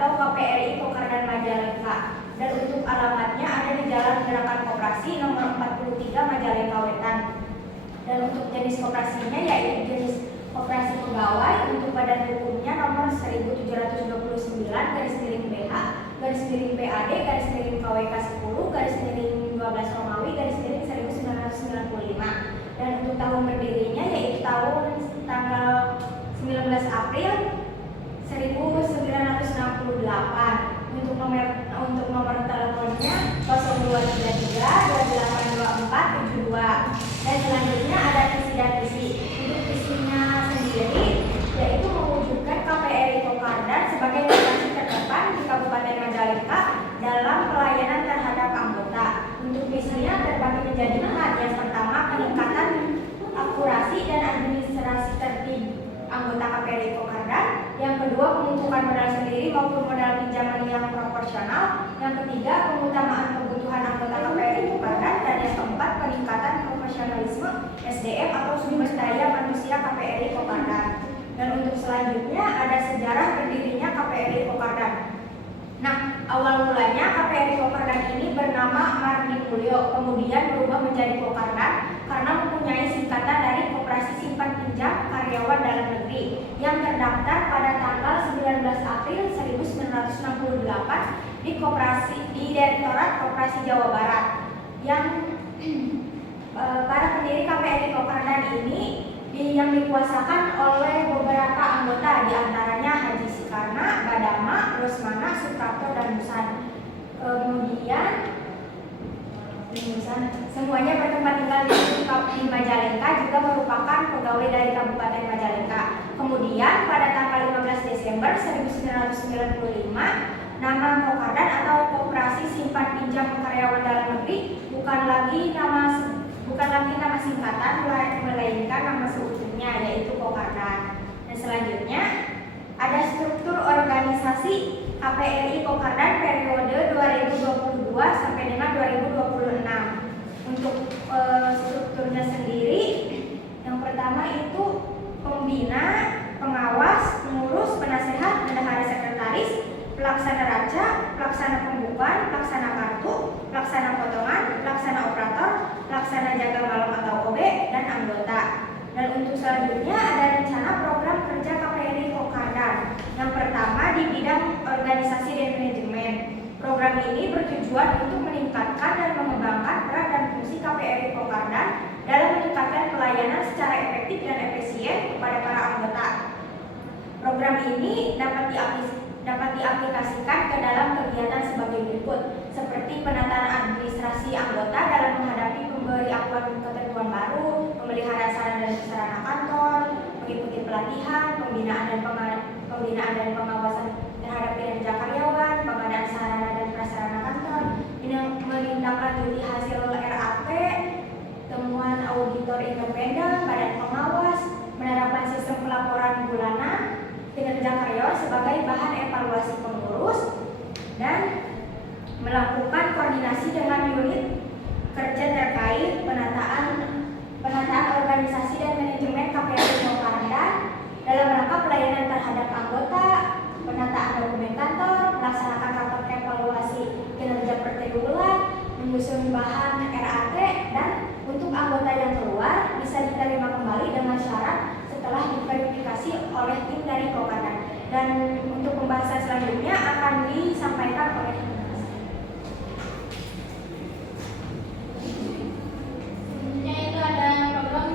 atau KPRI Kokardan Majalengka. Dan untuk alamatnya ada di Jalan Gerakan Koperasi nomor 43 Majalengka Wetan. Dan untuk jenis koperasinya yaitu jenis koperasi pegawai. Untuk badan hukumnya nomor 1729/BH/KWK10/12 Romawi/1995. Dan untuk tahun berdirinya yaitu tahun tanggal 19 April 1968. Untuk nomor teleponnya 0233 282472. Dan selanjutnya ada visi dan misi. Untuk visinya sendiri yaitu mewujudkan KPRI Kokardan sebagai lokasi terdepan di Kabupaten Majalengka dalam pelayanan terhadap anggota. Untuk misinya terbagi menjadi 4. Yang pertama, peningkatan akurasi dan administrasi tertib anggota KPRI Kokardan. Yang kedua, pembentukan modal sendiri maupun modal pinjaman yang proporsional. Yang ketiga, pengutamaan kebutuhan anggota KPRI Kokardan. Dan yang keempat, peningkatan profesionalisme SDM atau sumber daya manusia KPRI Kokardan. Dan untuk selanjutnya ada sejarah berdirinya KPRI Kokardan. Nah, awal mulanya KPRI Kokardan ini bernama Mardi Mulyo, kemudian berubah menjadi Kokardan karena mempunyai singkatan dari Koperasi Simpan Pinjam Karyawan Dalam Negeri yang terdaftar pada tanggal 19 April 1968 di Direktorat Koperasi Jawa Barat. Yang para pendiri KPRI Kokardan ini yang dikuasakan oleh beberapa anggota, diantaranya Haji Sikarna, Badama, Rosmana, Suprapto, dan Musan. Kemudian semuanya bertempat tinggal di Majalengka, juga merupakan pegawai dari Kabupaten Majalengka. Kemudian pada tanggal 15 Desember 1995, nama Kokardan atau Koperasi Simpan Pinjam Karyawan Dalam Negeri bukan lagi nama singkatan, melainkan nama seutuhnya, yaitu Kokardan. Dan selanjutnya ada struktur organisasi KPRI Kokardan periode 2022 sampai dengan 2026. Untuk strukturnya sendiri, yang pertama itu pembina, pengawas, pengurus, penasehat, bendahara sekretaris, pelaksana raja, pelaksana pembukuan, pelaksana kartu, pelaksana potongan, pelaksana operator, pelaksana jaga malam atau OB, dan anggota. Dan untuk selanjutnya ada rencana program kerja KPRI Kokardan. Yang pertama di bidang organisasi dan manajemen. Program ini bertujuan untuk meningkatkan dan mengembangkan peran dan fungsi KPRI Kokardan dalam meningkatkan pelayanan secara efektif dan efisien kepada para anggota. Program ini dapat diaplikasikan ke dalam kegiatan sebagai berikut, seperti penataan administrasi anggota dalam menghadapi pemberian ketentuan baru, pemeliharaan sarana dan prasarana kantor, mengikuti pelatihan, pembinaan dan pengawasan terhadap kinerja karyawan, pengadaan sarana dan prasarana kantor, menindaklanjuti hasil RAP, temuan auditor independen, badan pengawas, menerapkan sistem pelaporan bulanan kinerja karyawan sebagai bahan evaluasi pengurus, dan melakukan koordinasi dengan unit kerja terkait penataan organisasi dan manajemen KPRI Kokardan dalam rangka pelayanan terhadap anggota, penataan dokumen kantor, melaksanakan rapat evaluasi kinerja per triwulan, menyusun bahan RAT, dan untuk anggota yang keluar bisa diterima kembali dengan syarat setelah diverifikasi oleh tim dari Kokardan. Dan untuk pembahasan selanjutnya akan disampaikan oleh selanjutnya itu ada program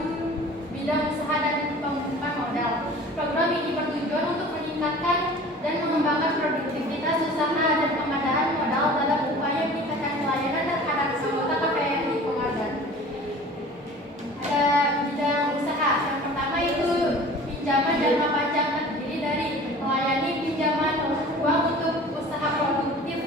bidang usaha dan pembentukan modal. Program ini bertujuan untuk meningkatkan dan mengembangkan produktivitas usaha dan pengadaan modal dalam upaya meningkatkan pelayanan terhadap anggota KPRI Kokardan. Ada bidang usaha. Yang pertama itu pinjaman jangka panjang, terdiri dari melayani pinjaman uang untuk usaha produktif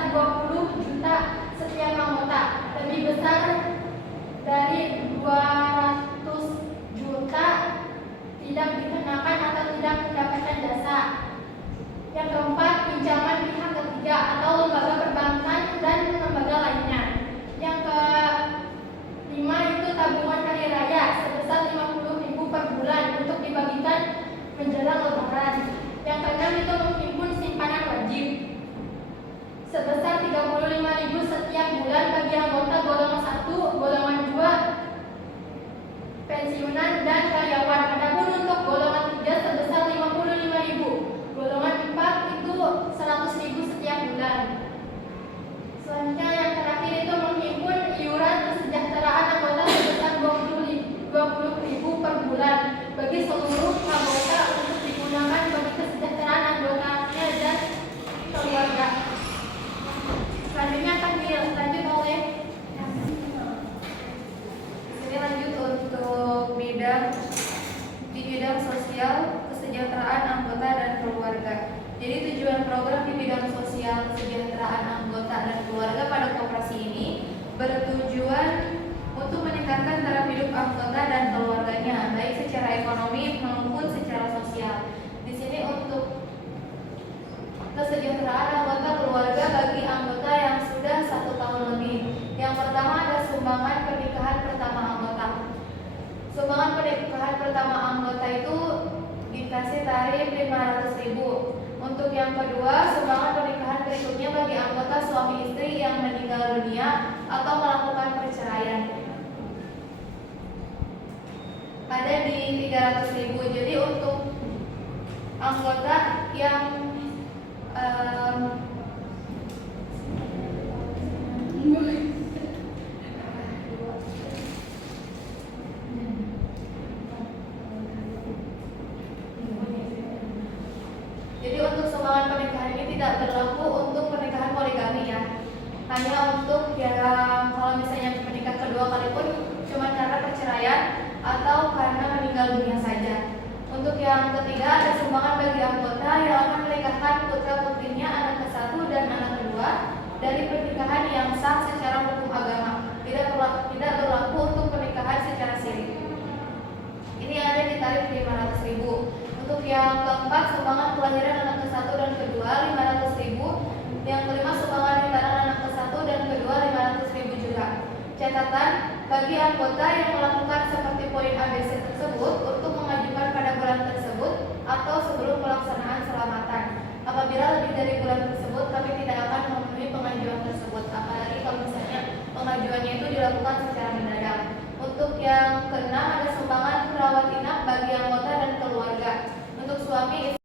sebesar 20 juta setiap anggota, lebih besar dari 200 juta tidak dikenakan atau tidak mendapatkan jasa. Yang keempat, pinjaman pihak ketiga atau lembaga perbankan dan lembaga lainnya. Yang kelima itu tabungan hari raya sebesar 50.000 per bulan untuk dibagikan menjelang lebaran. Yang keenam itu menghimpun simpanan wajib sebesar 35.000 setiap bulan bagi anggota golongan 1, golongan 2, pensiunan dan karyawan. Adapun untuk golongan 3 sebesar 55.000, golongan 4 itu 100.000 setiap bulan. Selanjutnya yang terakhir itu menghimpun iuran kesejahteraan anggota sebesar 20.000 per bulan bagi seluruh anggota untuk digunakan bagi kesejahteraan anggotanya dan keluarga. Selanjutnya akan dilanjut oleh Ini lanjut untuk di bidang sosial, kesejahteraan anggota dan keluarga. Jadi tujuan program di bidang sosial, kesejahteraan anggota dan keluarga pada koperasi ini bertujuan untuk meningkatkan taraf hidup anggota dan keluarganya, baik secara ekonomi maupun secara sosial. Di sini untuk kesejahteraan anggota keluarga bagi anggota yang sudah 1 tahun lebih. Yang pertama ada sumbangan pernikahan pertama anggota. Sumbangan pernikahan pertama anggota itu dikasih tarif 500.000. Untuk yang kedua, sumbangan pernikahan berikutnya bagi anggota suami istri yang meninggal dunia atau melakukan perceraian. Ada di 300.000. Jadi untuk anggota yang Jadi untuk sumbangan pernikahan ini tidak berlaku untuk pernikahan poligami ya. Hanya untuk yang kalau misalnya menikah kedua kali pun cuma karena perceraian atau karena meninggal dunia saja. Untuk yang ketiga ada sumbangan bagi anggota yang akan menikahkan putra putrinya anak ke-1 dan anak kedua dari pernikahan yang sah secara hukum agama. Tidak berlaku untuk pernikahan secara siri. Ini ada di tarif 500.000. Untuk yang keempat, sumbangan kelahiran anak ke-1 dan kedua 500.000. Yang kelima, sumbangan hitanan anak ke-1 dan kedua 500.000 juga. Catatan, bagi anggota yang melakukan seperti poin ABC tersebut untuk mengajukan pada bulan tersebut atau sebelum pelaksanaan selamatan. Apabila lebih dari bulan tersebut, kami tidak akan memenuhi pengajuan tersebut. Apalagi kalau misalnya pengajuannya itu dilakukan secara mendadak. Untuk yang keenam ada sumbangan rawat inap bagi anggota dan keluarga. Untuk suami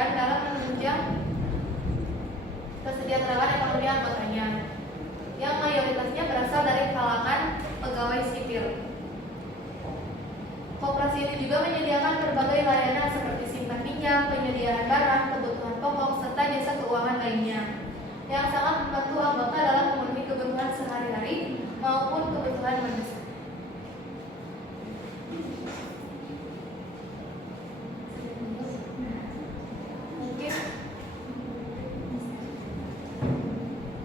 kementerian dalam menunjang kesejahteraan ekonomi anggotanya, yang mayoritasnya berasal dari kalangan pegawai sipil. Koperasi ini juga menyediakan berbagai layanan seperti simpan pinjam, penyediaan barang, kebutuhan pokok, serta jasa keuangan lainnya, yang sangat membantu anggota dalam memenuhi kebutuhan sehari-hari maupun kebutuhan mendesak. Mungkin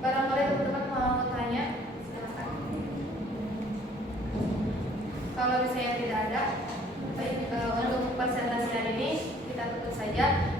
barangkali teman-teman mau bertanya, silakan. Kalau misalnya tidak ada, baik, untuk presentasi hari ini kita tutup saja.